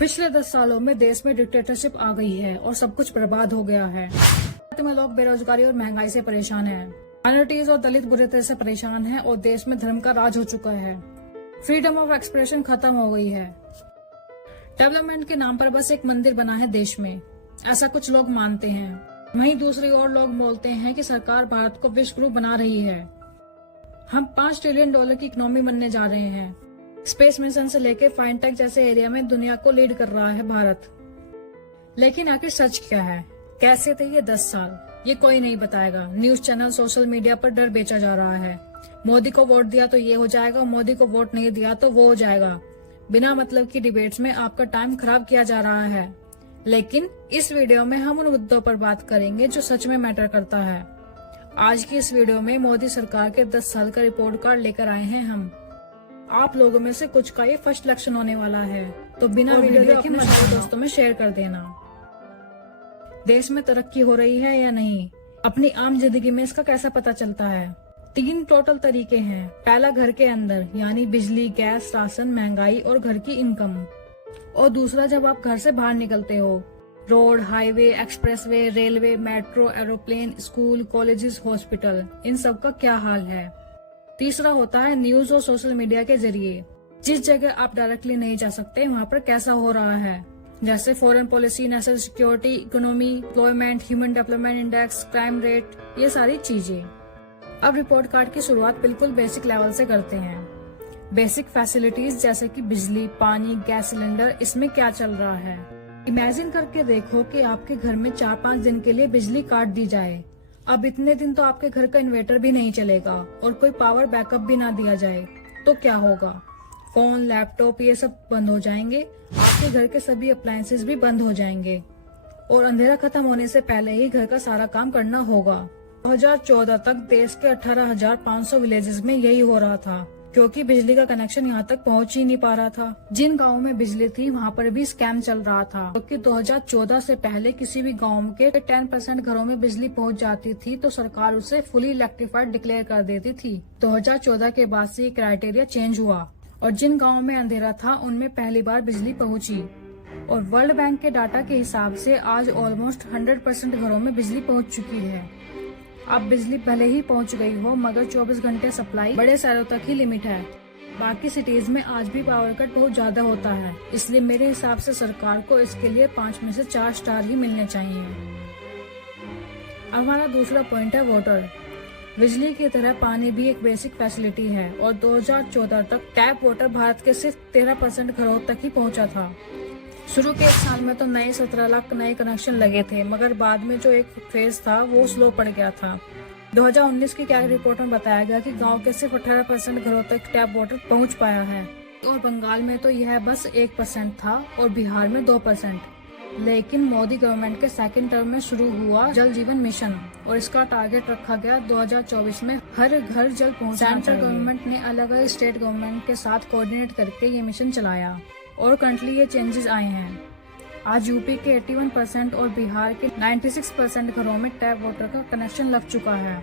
पिछले 10 सालों में देश में डिक्टेटरशिप आ गई है और सब कुछ बर्बाद हो गया है। भारत में लोग बेरोजगारी और महंगाई से परेशान हैं। माइनॉरिटीज और दलित बुरी तरह से परेशान हैं और देश में धर्म का राज हो चुका है। फ्रीडम ऑफ एक्सप्रेशन खत्म हो गई है। डेवलपमेंट के नाम पर बस एक मंदिर बना है देश में, ऐसा कुछ लोग मानते हैं। वहीं दूसरी ओर लोग बोलते हैं कि सरकार भारत को विश्व गुरु बना रही है। हम $5 ट्रिलियन की इकोनॉमी बनने जा रहे हैं। स्पेस मिशन से लेकर फाइनटेक जैसे एरिया में दुनिया को लीड कर रहा है भारत। लेकिन आखिर सच क्या है? कैसे थे ये 10 साल? ये कोई नहीं बताएगा। न्यूज चैनल, सोशल मीडिया पर डर बेचा जा रहा है। मोदी को वोट दिया तो ये हो जाएगा, मोदी को वोट नहीं दिया तो वो हो जाएगा। बिना मतलब की डिबेट्स में आपका टाइम खराब किया जा रहा है। लेकिन इस वीडियो में हम उन मुद्दों पर बात करेंगे जो सच में मैटर करता है। आज की इस वीडियो में मोदी सरकार के 10 साल का रिपोर्ट कार्ड लेकर आए हैं हम। आप लोगों में से कुछ का ये फर्स्ट इलेक्शन होने वाला है, तो बिना वीडियो देखे अपने सारे दोस्तों में शेयर कर देना। देश में तरक्की हो रही है या नहीं, अपनी आम जिंदगी में इसका कैसा पता चलता है? 3 टोटल तरीके हैं। पहला घर के अंदर, यानी बिजली, गैस, राशन, महंगाई और घर की इनकम। और दूसरा जब आप घर से बाहर निकलते हो, road, highway, expressway, railway, metro, aeroplane, school, colleges, hospital, इन सब का क्या हाल है। तीसरा होता है न्यूज और सोशल मीडिया के जरिए। जिस जगह आप डायरेक्टली नहीं जा सकते वहाँ पर कैसा हो रहा है, जैसे foreign policy, national security, economy, employment, human development index, crime rate, ये सारी चीजें। अब रिपोर्ट कार्ड की शुरुआत बिल्कुल बेसिक लेवल से करते हैं। बेसिक फैसिलिटीज जैसे कि बिजली, पानी, गैस सिलेंडर, इसमें क्या चल रहा है। इमेजिन करके देखो कि आपके घर में 4-5 दिन के लिए बिजली काट दी जाए। अब इतने दिन तो आपके घर का इन्वर्टर भी नहीं चलेगा और कोई पावर बैकअप भी ना दिया जाए तो क्या होगा? फोन, लैपटॉप, ये सब बंद हो जाएंगे। आपके घर के सभी अप्लायंसेस भी बंद हो जाएंगे और अंधेरा खत्म होने से पहले ही घर का सारा काम करना होगा। 2014 तक देश के 18,500 विलेजेस में यही हो रहा था, क्योंकि बिजली का कनेक्शन यहाँ तक पहुँच ही नहीं पा रहा था। जिन गाँव में बिजली थी वहाँ पर भी स्कैम चल रहा था, क्योंकि 2014 से पहले किसी भी गाँव के 10% घरों में बिजली पहुँच जाती थी तो सरकार उसे फुली इलेक्ट्रिफाइड डिक्लेयर कर देती थी। 2014 के बाद से ये क्राइटेरिया चेंज हुआ और जिन गाँव में अंधेरा था उनमें पहली बार बिजली पहुँची। और वर्ल्ड बैंक के डाटा के हिसाब से आज ऑलमोस्ट 100% घरों में बिजली पहुँच चुकी है। अब बिजली भले ही पहुंच गई हो, मगर 24 घंटे सप्लाई बड़े शहरों तक ही लिमिट है। बाकी सिटीज में आज भी पावर कट बहुत ज्यादा होता है, इसलिए मेरे हिसाब से सरकार को इसके लिए 5 में से 4 स्टार ही मिलने चाहिए। अब हमारा दूसरा पॉइंट है वाटर। बिजली की तरह पानी भी एक बेसिक फैसिलिटी है और 2014 तक टैप वाटर भारत के सिर्फ 13% घरों तक ही पहुँचा था। शुरू के 1 साल में तो नए 17 लाख नए कनेक्शन लगे थे, मगर बाद में जो एक फेज था वो स्लो पड़ गया था। 2019 की कैग रिपोर्ट में बताया गया कि गांव के सिर्फ 18% घरों तक टैप वाटर पहुंच पाया है और बंगाल में तो यह बस 1% था और बिहार में 2%। लेकिन मोदी गवर्नमेंट के सेकंड टर्म में शुरू हुआ जल जीवन मिशन और इसका टारगेट रखा गया 2024 में हर घर जल पहुँचाना। सेंट्रल गवर्नमेंट ने अलग अलग स्टेट गवर्नमेंट के साथ कोऑर्डिनेट करके ये मिशन चलाया और करंटली ये चेंजेस आए हैं। आज यूपी के 81% और बिहार के 96% घरों में टैप वाटर का कनेक्शन लग चुका है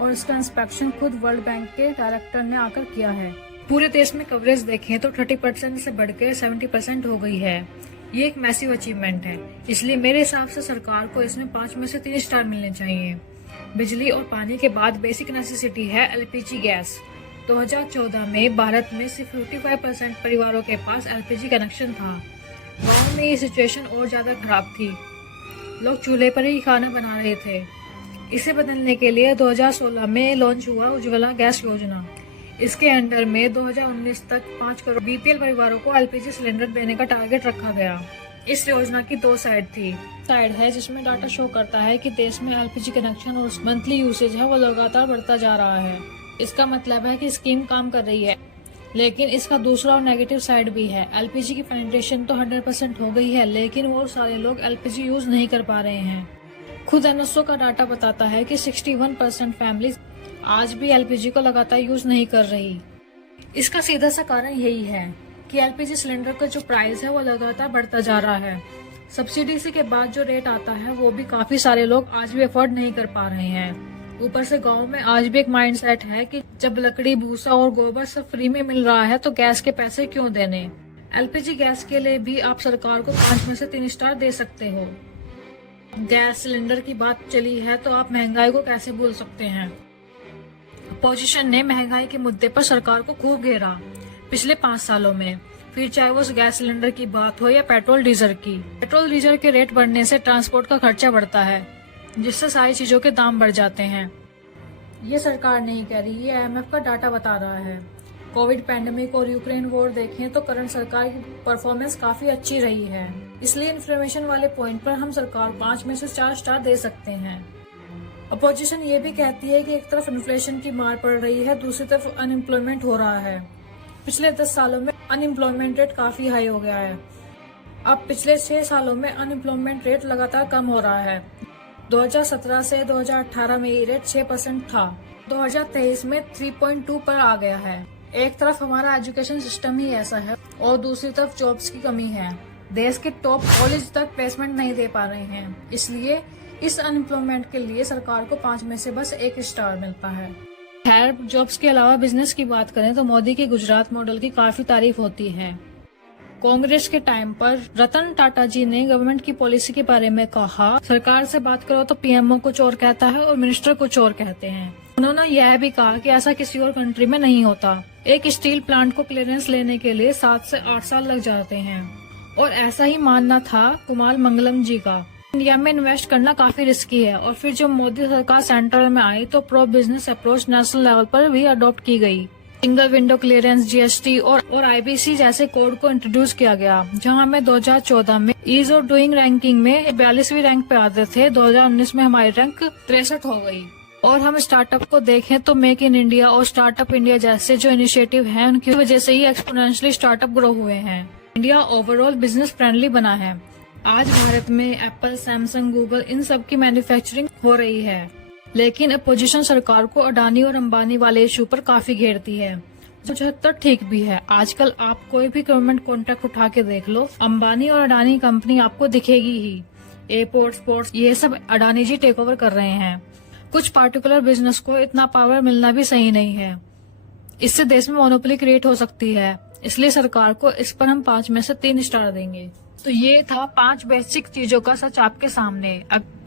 और इसका इंस्पेक्शन खुद वर्ल्ड बैंक के डायरेक्टर ने आकर किया है। पूरे देश में कवरेज देखें तो 30% से बढ़कर 70% हो गई है। ये एक मैसिव अचीवमेंट है, इसलिए मेरे हिसाब से सरकार को इसमें 5 में से 3 स्टार मिलने चाहिए। बिजली और पानी के बाद बेसिक नेसेसिटी है LPG गैस। 2014 में भारत में सिर्फ 55% परिवारों के पास LPG कनेक्शन था। गाँव में ये सिचुएशन और ज्यादा खराब थी, लोग चूल्हे पर ही खाना बना रहे थे। इसे बदलने के लिए 2016 में लॉन्च हुआ उज्ज्वला गैस योजना। इसके अंडर में 2019 तक 5 करोड़ BPL परिवारों को LPG सिलेंडर देने का टारगेट रखा गया। इस योजना की 2 साइड थी। साइड है जिसमें डाटा शो करता है कि देश में LPG कनेक्शन और मंथली यूसेज है वो लगातार बढ़ता जा रहा है। इसका मतलब है कि स्कीम काम कर रही है। लेकिन इसका दूसरा और नेगेटिव साइड भी है। LPG की पेनिट्रेशन तो 100% हो गई है, लेकिन वो सारे लोग LPG यूज नहीं कर पा रहे हैं। खुद NSO का डाटा बताता है कि 61% फैमिलीज आज भी LPG को लगातार यूज नहीं कर रही। इसका सीधा सा कारण यही है कि LPG सिलेंडर का जो प्राइस है वो लगातार बढ़ता जा रहा है। सब्सिडी के बाद जो रेट आता है वो भी काफी सारे लोग आज भी अफोर्ड नहीं कर पा रहे हैं। ऊपर से गांव में आज भी एक माइंडसेट है कि जब लकड़ी, भूसा और गोबर सब फ्री में मिल रहा है तो गैस के पैसे क्यों देने। एलपीजी गैस के लिए भी आप सरकार को 5 में से 3 स्टार दे सकते हो। गैस सिलेंडर की बात चली है तो आप महंगाई को कैसे भूल सकते हैं। अपोजिशन ने महंगाई के मुद्दे पर सरकार को खूब घेरा पिछले 5 सालों में, फिर चाहे वो गैस सिलेंडर की बात हो या पेट्रोल डीजल की। पेट्रोल डीजल के रेट बढ़ने से ट्रांसपोर्ट का खर्चा बढ़ता है, जिससे सारी चीजों के दाम बढ़ जाते हैं। ये सरकार नहीं कह रही, ये IMF का डाटा बता रहा है। कोविड पैंडेमिक और यूक्रेन वॉर देखें तो करंट सरकार की परफॉर्मेंस काफी अच्छी रही है, इसलिए इन्फॉर्मेशन वाले पॉइंट पर हम सरकार 5 में से 4 स्टार दे सकते हैं। अपोजिशन ये भी कहती है कि एक तरफ इन्फ्लेशन की मार पड़ रही है, दूसरी तरफ अनएम्प्लॉयमेंट हो रहा है। पिछले 10 सालों में अनएम्प्लॉयमेंट रेट काफी हाई हो गया है। अब पिछले 6 सालों में अनएम्प्लॉयमेंट रेट लगातार कम हो रहा है। 2017 से 2018 में ये रेट 6% था, 2023 में 3.2 पर आ गया है। एक तरफ हमारा एजुकेशन सिस्टम ही ऐसा है और दूसरी तरफ जॉब्स की कमी है। देश के टॉप कॉलेज तक प्लेसमेंट नहीं दे पा रहे हैं, इसलिए इस अनएम्प्लॉयमेंट के लिए सरकार को 5 में से बस 1 स्टार मिलता है। खैर, जॉब्स के अलावा बिजनेस की बात करें तो मोदी के गुजरात मॉडल की काफी तारीफ होती है। कांग्रेस के टाइम पर रतन टाटा जी ने गवर्नमेंट की पॉलिसी के बारे में कहा, सरकार से बात करो तो पीएमओ कुछ और कहता है और मिनिस्टर कुछ और कहते हैं। उन्होंने यह भी कहा कि ऐसा किसी और कंट्री में नहीं होता। एक स्टील प्लांट को क्लियरेंस लेने के लिए 7 से 8 साल लग जाते हैं और ऐसा ही मानना था कुमार मंगलम जी का। इंडिया में इन्वेस्ट करना काफी रिस्की है और फिर जब मोदी सरकार सेंटर में आई तो pro business approach national level पर भी अडॉप्ट की गई। सिंगल विंडो क्लियरेंस, GST और IBC जैसे कोड को इंट्रोड्यूस किया गया, जहां हमें 2014 में ईज ऑफ डूइंग रैंकिंग में 42वीं रैंक पे आते थे। 2019 में हमारी रैंक 63 हो गई। और हम स्टार्टअप को देखें तो मेक इन इंडिया और स्टार्टअप इंडिया जैसे जो इनिशिएटिव हैं, उनकी वजह से ही एक्सपोनेंशियली स्टार्टअप ग्रो हुए हैं। इंडिया ओवरऑल बिजनेस फ्रेंडली बना है। आज भारत में एप्पल, सैमसंग, गूगल इन सब की मैन्युफैक्चरिंग हो रही है, लेकिन अपोजिशन सरकार को अडानी और अंबानी वाले इशू पर काफी घेरती है, जो 75 ठीक भी है। आजकल आप कोई भी गवर्नमेंट कॉन्ट्रैक्ट उठा के देख लो, अंबानी और अडानी कंपनी आपको दिखेगी ही। एयरपोर्ट, स्पोर्ट्स, ये सब अडानी जी टेक ओवर कर रहे हैं। कुछ पार्टिकुलर बिजनेस को इतना पावर मिलना भी सही नहीं है, इससे देश में मोनोपोली क्रिएट हो सकती है। इसलिए सरकार को इस पर हम 5 में से 3 स्टार देंगे। तो ये था 5 बेसिक चीजों का सच आपके सामने।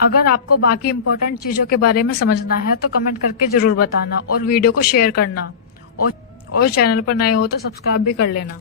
अगर आपको बाकी इम्पोर्टेंट चीजों के बारे में समझना है तो कमेंट करके जरूर बताना और वीडियो को शेयर करना और चैनल पर नए हो तो सब्सक्राइब भी कर लेना।